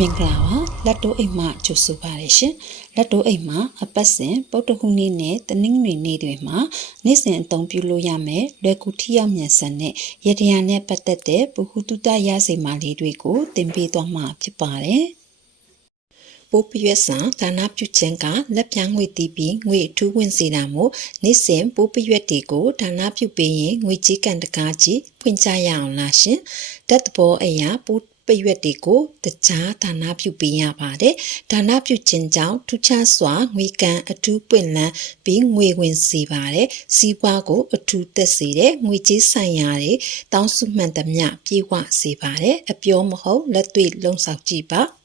မင်္ဂလာပါလက်တိုးအိမ်မှကြိုဆိုပါရရှင်လက်တိုးအိမ်မှာအပတ်စဉ်ပုတ်တခုနေ့နဲ့တနင်္ဂနွေနေ့တွေမှာနေ့စဉ်အသုံးပြုလို့ရမယ်လွယ်ကူထိရောက်မြန်ဆန်တဲ့ရတရားနဲ့ပတ်သက်တဲ့ပုဟုတုတရစေမာလေးတွေကိုသင်ပေးသွားမှာဖြစ်ပါတယ်ပိုးပြည့်ဆန်ဒါနာပြုခြင်းကလက်ပြငွေတီးပြီးငွေအထူးဝင်စေတာမို့နေ့စဉ်ပိုးပြည့်တွေကိုဒါနာပြုပေးရင်ငွေကြီးကန်တကားကြီးဖွင့်ချရအောင်လားရှင်တတ်တဘောအရာပိုး ပရွက်တွေကိုတကြားဒါနပြုပေးရပါတယ်။ဒါနပြုခြင်းကြောင့်ထူးခြားစွာငွေကံအထူးပွင့်လန်းပြီးငွေဝင်စေပါတယ်။စီးပွားကိုအထူးသက်စေတဲ့ငွေကြေးဆိုင်ရာတွေတောင်းစုမှန်သမျှပြေဝစေပါတယ်။အပြောမဟုတ်လက်တွေ့လုံဆောင်ကြည့်ပါ။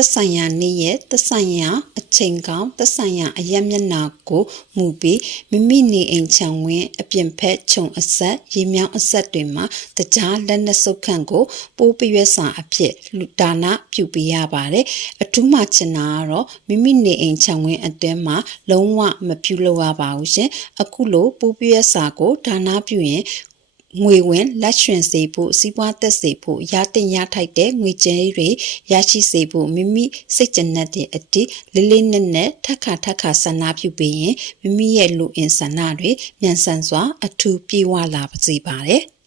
သက်ဆိုင်ရာနေ့ရဲ့သက်ဆိုင်ရာအချိန်ကောင်းသက်ဆိုင်ရာအရက်မျက်နာကိုမူပြီးမိမိနေအိမ်ခြံဝင်းအပြင်ဖက်ခြုံအဆက်ရေမြောင်းအဆက်တွေမှာတကြားလက်နက်စုပ်ခန့်ကိုပိုးပရွက်စာအဖြစ်လူဒါနပြုပေးရပါတယ်အထူးမှချင်တာကတော့မိမိနေအိမ်ခြံဝင်းအတွင်းမှာလုံးဝမပြုလုပ်ရပါဘူးရှင်အခုလိုပိုးပရွက်စာကိုဒါနပြုရင် ငွေဝင်လက်ရွှင်စေဖို့စီးပွားသက်စေဖို့ရတင်ရထိုက်တဲ့ငွေကြေးတွေရရှိစေဖို့မိမိစိတ်ကြနက်တဲ့အတိလေးလေးနက်နက်ထက်ခါထက်ခါဆန္ဒပြုပေးရင်မိမိရဲ့လူအင်ဆန္ဒတွေမြန်ဆန်စွာအထူးပြေဝလာပါစေပါတယ်။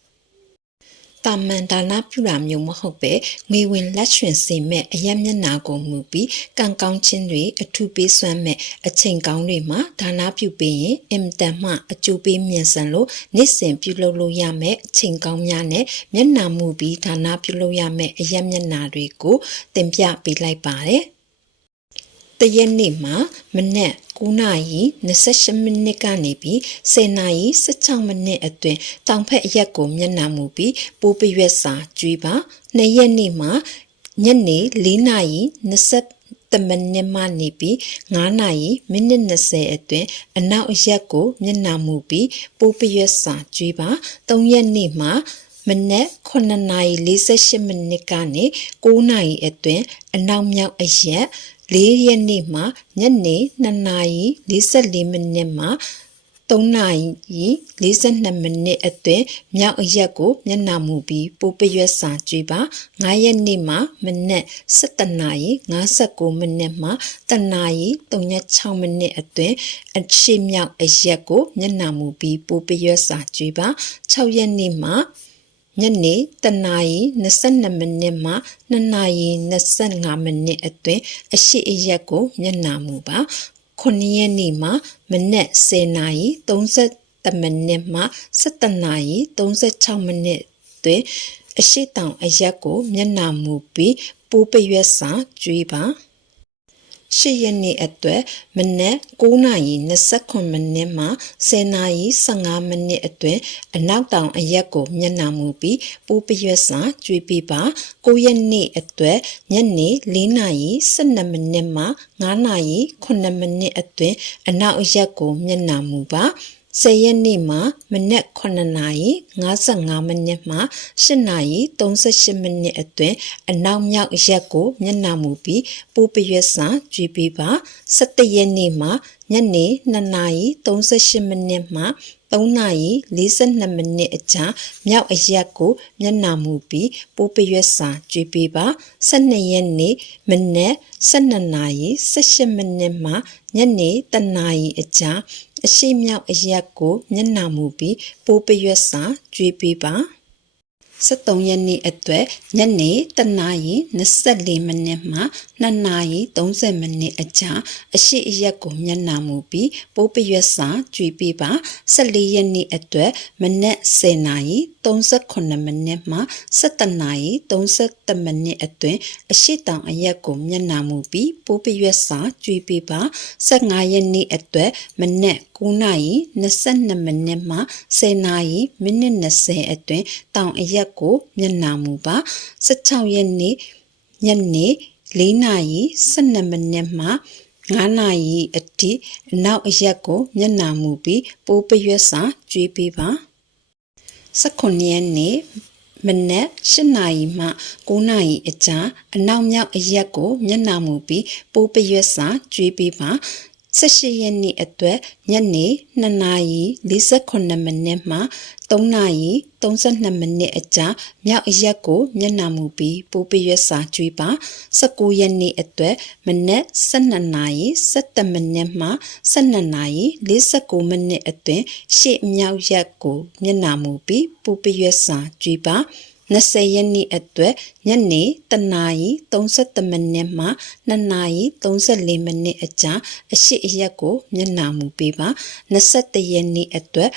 တာမန်ဒါနပြုတာမျိုးမဟုတ်ပဲငွေဝင်လက်ရွှင်စေမဲ့အရက်မျက်နာကိုမူပြီးကံကောင်းခြင်းတွေအထူးပေးစွမ်းမဲ့အချိန်ကောင်းတွေမှာဒါနပြုပေးရင်အင်တန်မှအကျိုးပေးမြန်ဆန်လို့နေ့စဉ်ပြုလုပ်လို့ရမဲ့အချိန်ကောင်းများနဲ့မျက်နာမူပြီးဒါနပြုလုပ်ရမဲ့အရက်မျက်နာတွေကိုသင်ပြပေးလိုက်ပါတယ် တရက်နေ့မှာမနေ့9နာရီ28မိနစ်ကနေပြီး10နာရီ16မိနစ်အတွင်းတောင်ဖက်အရက်ကိုမျက်နှာမူပြီးပိုးပရွက်စာကျွေးပါနှစ်ရက်နေ့မှာညနေ4နာရီ20တမနစ်မှနေပြီး9နာရီမိနစ်20အတွင်းအနောက်အရက်ကိုမျက်နှာမူပြီးပိုးပရွက်စာကျွေးပါ3ရက်နေ့မှာမနက်9:48မိနစ်ကနေ9နာရီအတွင်းအနောက်မြောက်အရက် ၄ရက်နေ့မှာညနေ2နာရီ44မိနစ်မှာ3နာရီ42မိနစ်အတွင်းမြောက်အရက်ကိုမျက်နှာမူပြီးပိုးပရွက်စာကြွေးပါ9ရက်နေ့မှာမနက်7နာရီ59မိနစ်မှာ3နာရီ36မိနစ်အတွင်းအရှိမြောက်အရက်ကိုမျက်နှာမူပြီးပိုးပရွက်စာကြွေးပါ6ရက်နေ့မှာ ညနေတနာရီ22မိနစ်မှ2နာရီ25မိနစ်အတွင်းအရှိအရက်ကိုမျက်နှာမူပါ9ရက်နေ့မှာမနက်10နာရီ30မိနစ်မှ17နာရီ36မိနစ်တွင်အရှိတောင်အရက်ကိုမျက်နှာမူပြီးပိုးပရွက်စာကျွေးပါ ၈ရက်နေ့အတွက်မနက်9:29မိနစ်မှ10:15မိနစ်အတွင်းအနောက်တောင်အရက်ကိုမျက်နှာမူပြီးပိုးပရွက်စာကျွေးပေးပါ9ရက်နေ့အတွက်ညနေ4:12မိနစ်မှ9:09မိနစ်အတွင်းအနောက်အရက်ကိုမျက်နှာမူပါ 10ရက်နေ့မှာမနက်9နာရီ55မိနစ်မှ10နာရီ38မိနစ်အတွင်းအနောက်မြောက်ရက်ကိုမျက်နှာမူပြီးပိုးပရွက်စာကြွေးပေးပါ17ရက်နေ့မှာညနေ2နာရီ38မိနစ်မှ3နာရီ42မိနစ်အကြာမြောက်အရက်ကိုမျက်နှာမူပြီးပိုးပရွက်စာကြွေးပေးပါ12ရက်နေ့မနက်12နာရီ18မိနစ်မှညနေ3နာရီအကြာ အရှိမြောက်အရက်ကိုမျက်နှာမူပြီးပိုးပရွက်စာကြွေးပေးပါ73ရက်နေ့အတွက်ညနေ3နာရီ24မိနစ်မှ 2နာရီ30မိနစ်အကြာအရှိအရက်ကိုမျက်နှာမူပြီးပိုးပရွက်စာကြွေးပေးပါ14ရက်နေ့အတွက်မနက်10နာရီ38မိနစ်မှ17နာရီ30မိနစ်အတွင်းအရှိတောင်အရက်ကိုမျက်နှာမူပြီးပိုးပရွက်စာကြွေးပေးပါ15ရက်နေ့အတွက်မနက်9နာရီ22မိနစ်မှ10နာရီမိနစ်20အတွင်းတောင်အရက်ကိုမျက်နှာမူပါ16ရက်နေ့ညနေ 4နာရီ12မိနစ်မှ9နာရီအထိအနောက်အရက်ကိုမျက်နှာမူပြီးပိုးပရွက်စာကျွေးပေးပါ19ရက်နေ့မနက်၈နာရီမှ9နာရီအကြာအနောက်မြောက်အရက်ကိုမျက်နှာမူပြီးပိုးပရွက်စာကျွေးပေးပါ 18ရက်နေ့အတွက်ညနေ2နာရီ48မိနစ်မှ3နာရီ32မိနစ်အကြာမြောက်အရက်ကိုမျက်နှာမူပြီးပိုးပရွက်စာကျွေးပါ19ရက်နေ့အတွက်မနက်12နာရီ17မိနစ်မှ12နာရီ49မိနစ်အတွင်းရှေ့မြောက်ရက်ကိုမျက်နှာမူပြီးပိုးပရွက်စာကျွေးပါ 20ရက်နေ့အတွက်ညနေ3နာရီ33မိနစ်မှ2နာရီ34မိနစ်အကြာအရှိအရက်ကိုမျက်နှာမူပေးပါ21ရက်နေ့အတွက်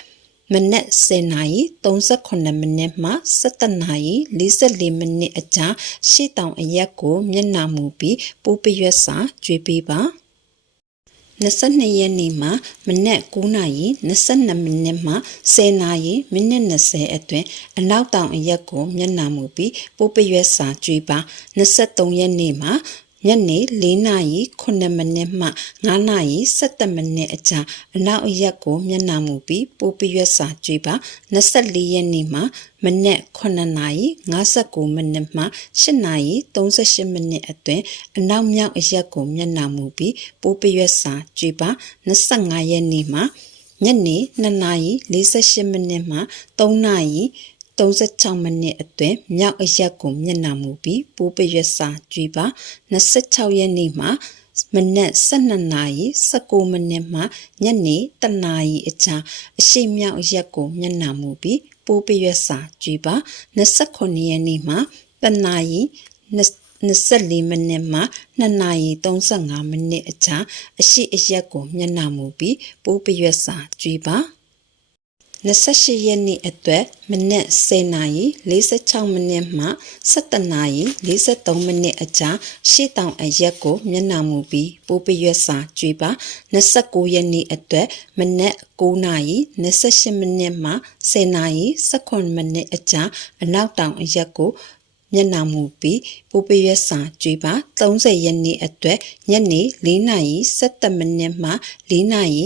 မနက်10နာရီ38မိနစ်မှ17နာရီ44မိနစ်အကြာရှေ့တောင်အရက်ကိုမျက်နှာမူပြီးပိုးပရွက်စာကျွေးပေးပါ 22ရက်နေ့မှာမနက်9နာရီ22မိနစ်မှ10နာရီမိနစ်20အတွင်းအနောက်တောင်အရက်ကိုမျက်နှာမူပြီးပိုးပရွက်စာကျွေးပါ23ရက်နေ့မှာ ညနေ4နာရီ9မိနစ်မှ9နာရီ17မိနစ်အကြာအနောက်အရက်ကိုမျက်နှာမူပြီးပိုးပရွက်စာကျွေးပါ24ရက်နေ့မှာမနက်9နာရီ59မိနစ်မှ8နာရီ38မိနစ်အတွင်းအနောက်မြောက်အရက်ကိုမျက်နှာမူပြီးပိုးပရွက်စာကျွေးပါ25ရက်နေ့မှာညနေ2နာရီ48မိနစ်မှ3နာရီ 36မိနစ်အတွင်းမြောက်အရက်ကိုမျက်နှာမူပြီးပိုးပရွက်စာကျွေးပါ26ရက်နေ့မှာမနက်12နာရီ19မိနစ်မှညနေ1နာရီအကြာအရှိမြောက်ရက်ကိုမျက်နှာမူပြီးပိုးပရွက်စာကျွေးပါ29ရက်နေ့မှာ1နာရီ24မိနစ်မှ2နာရီ35မိနစ်အကြာအရှိအရက်ကိုမျက်နှာမူပြီးပိုးပရွက်စာကျွေးပါ 28ရက်နေ့အတွက်မနက်10:46မိနစ်မှ17:43မိနစ်အကြာရှေ့တောင်အရက်ကိုမျက်နှာမူပြီးပိုးပရွက်စာကျွေးပါ29ရက်နေ့အတွက်မနက်9:28မိနစ်မှ10:18မိနစ်အကြာအနောက်တောင်အရက်ကို မျက်နှာမူပြီးပိုးပရွက်စာကျွေးပါ30ရက်နေ့အတွက်ညနေ4နာရီ17မိနစ်မှ4နာရီ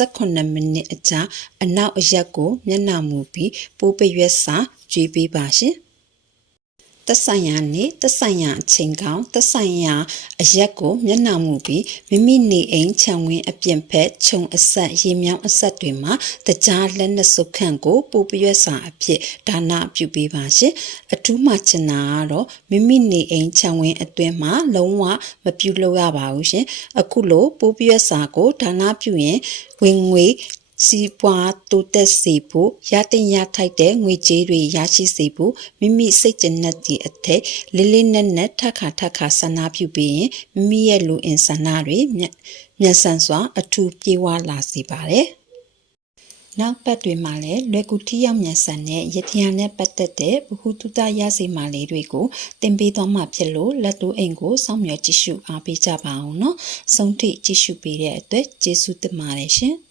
58မိနစ်အကြာအနောက်အရက်ကိုမျက်နှာမူပြီးပိုးပရွက်စာကျွေးပေးပါရှင် သက်ဆိုင်ရာနေသက်ဆိုင်ရာအချိန်ကောင်းသက်ဆိုင်ရာအရက်ကိုမျက်နှာမူပြီးမိမိနေအိမ်ခြံဝင်းအပြင်ဖက်ခြုံအဆက်ရေမြောင်းအဆက်တွေမှာတကြားလက်နဲ့စုပ်ခန့်ကိုပူပရွက်စာအဖြစ်ဒါနပြုပေးပါရှင်အထူးမှချင်တာကတော့မိမိနေအိမ်ခြံဝင်းအတွင်းမှာလုံးဝမပြုလုပ်ရပါဘူးရှင်အခုလိုပူပရွက်စာကိုဒါနပြုရင်ဝင်ငွေ စီးပွားတိုးတက်စေဖို့ရတင်ရထိုက်တဲ့ငွေကြေးတွေရရှိစေဖို့မိမိစိတ်ကြနှက်သည့်အထက်လေးလေးနက်နက်ထခါထခါဆန္ဒပြုပြီးရင်မိမိရဲ့လူအင်ဆန္ဒတွေမျက်ဆန်စွာ အထူးပြေဝလာစေပါတယ်။နောက်ပတ်တွေမှာလည်းလွယ်ကူထိရောက်မြန်ဆန်တဲ့ရထရာနဲ့ပတ်သက်တဲ့ဘ ഹു တုတရစီမာလေးတွေကိုတင်ပေးသွားမှာဖြစ်လို့လက်တူအိမ်ကိုစောင့်မျှော်ကြည့်ရှုအားပေးကြပါအောင်နော်။ဆုံးထိကြည့်ရှုပေးတဲ့အတွက်ကျေးဇူးတင်ပါတယ်ရှင်။